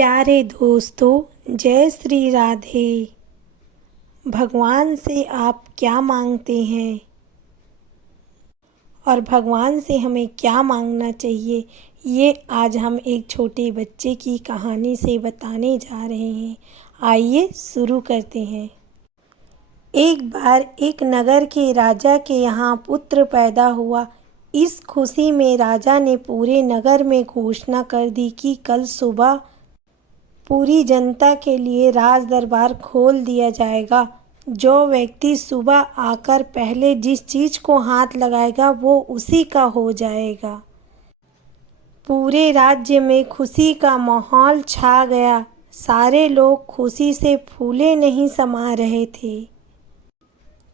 प्यारे दोस्तों, जय श्री राधे। भगवान से आप क्या मांगते हैं और भगवान से हमें क्या मांगना चाहिए, ये आज हम एक छोटे बच्चे की कहानी से बताने जा रहे हैं। आइए शुरू करते हैं। एक बार एक नगर के राजा के यहाँ पुत्र पैदा हुआ। इस खुशी में राजा ने पूरे नगर में घोषणा कर दी कि कल सुबह पूरी जनता के लिए राज दरबार खोल दिया जाएगा। जो व्यक्ति सुबह आकर पहले जिस चीज को हाथ लगाएगा वो उसी का हो जाएगा। पूरे राज्य में खुशी का माहौल छा गया। सारे लोग खुशी से फूले नहीं समा रहे थे।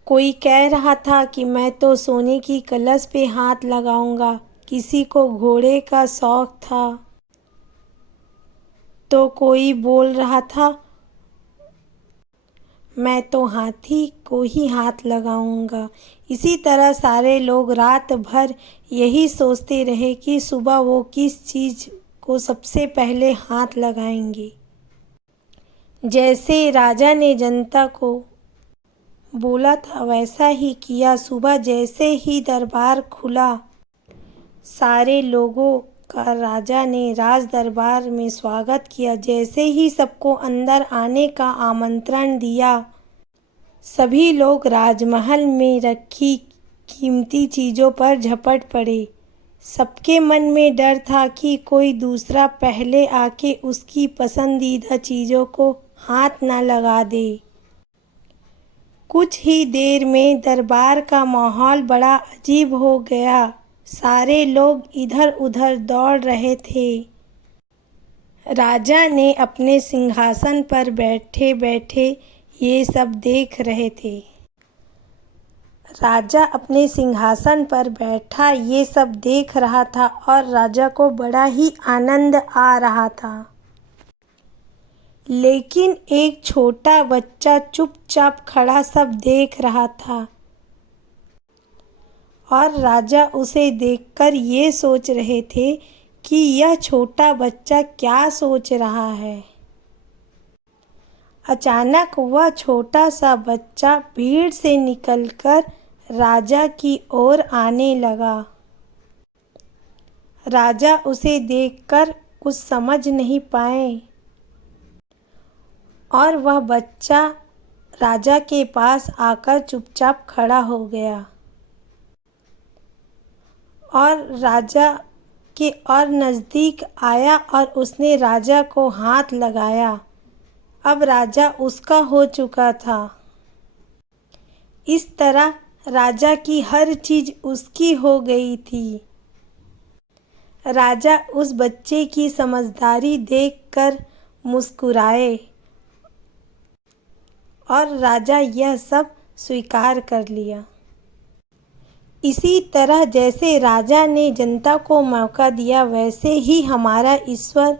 कोई कह रहा था कि मैं तो सोने की कलश पे हाथ लगाऊंगा। किसी को घोड़े का शौक था तो कोई बोल रहा था मैं तो हाथी को ही हाथ लगाऊंगा। इसी तरह सारे लोग रात भर यही सोचते रहे कि सुबह वो किस चीज को सबसे पहले हाथ लगाएंगे। जैसे राजा ने जनता को बोला था वैसा ही किया। सुबह जैसे ही दरबार खुला, सारे लोगों का राजा ने राज दरबार में स्वागत किया। जैसे ही सबको अंदर आने का आमंत्रण दिया, सभी लोग राजमहल में रखी कीमती चीज़ों पर झपट पड़े। सबके मन में डर था कि कोई दूसरा पहले आके उसकी पसंदीदा चीज़ों को हाथ ना लगा दे। कुछ ही देर में दरबार का माहौल बड़ा अजीब हो गया। सारे लोग इधर उधर दौड़ रहे थे। राजा ने अपने सिंहासन पर बैठे बैठे ये सब देख रहे थे। राजा अपने सिंहासन पर बैठा ये सब देख रहा था और राजा को बड़ा ही आनंद आ रहा था। लेकिन एक छोटा बच्चा चुपचाप खड़ा सब देख रहा था और राजा उसे देखकर ये सोच रहे थे कि यह छोटा बच्चा क्या सोच रहा है। अचानक वह छोटा सा बच्चा भीड़ से निकलकर राजा की ओर आने लगा। राजा उसे देखकर कुछ समझ नहीं पाए और वह बच्चा राजा के पास आकर चुपचाप खड़ा हो गया और राजा के और नज़दीक आया और उसने राजा को हाथ लगाया। अब राजा उसका हो चुका था। इस तरह राजा की हर चीज़ उसकी हो गई थी। राजा उस बच्चे की समझदारी देखकर मुस्कुराए और राजा यह सब स्वीकार कर लिया। इसी तरह जैसे राजा ने जनता को मौका दिया, वैसे ही हमारा ईश्वर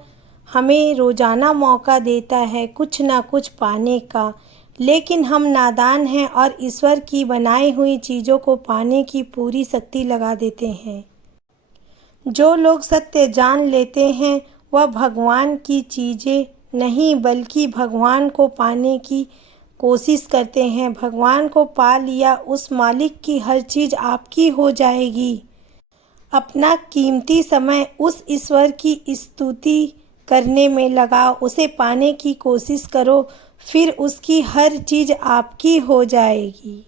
हमें रोज़ाना मौका देता है कुछ ना कुछ पाने का। लेकिन हम नादान हैं और ईश्वर की बनाई हुई चीज़ों को पाने की पूरी शक्ति लगा देते हैं। जो लोग सत्य जान लेते हैं वह भगवान की चीज़ें नहीं बल्कि भगवान को पाने की कोशिश करते हैं। भगवान को पा लिया, उस मालिक की हर चीज़ आपकी हो जाएगी। अपना कीमती समय उस ईश्वर की स्तुति करने में लगाओ, उसे पाने की कोशिश करो, फिर उसकी हर चीज़ आपकी हो जाएगी।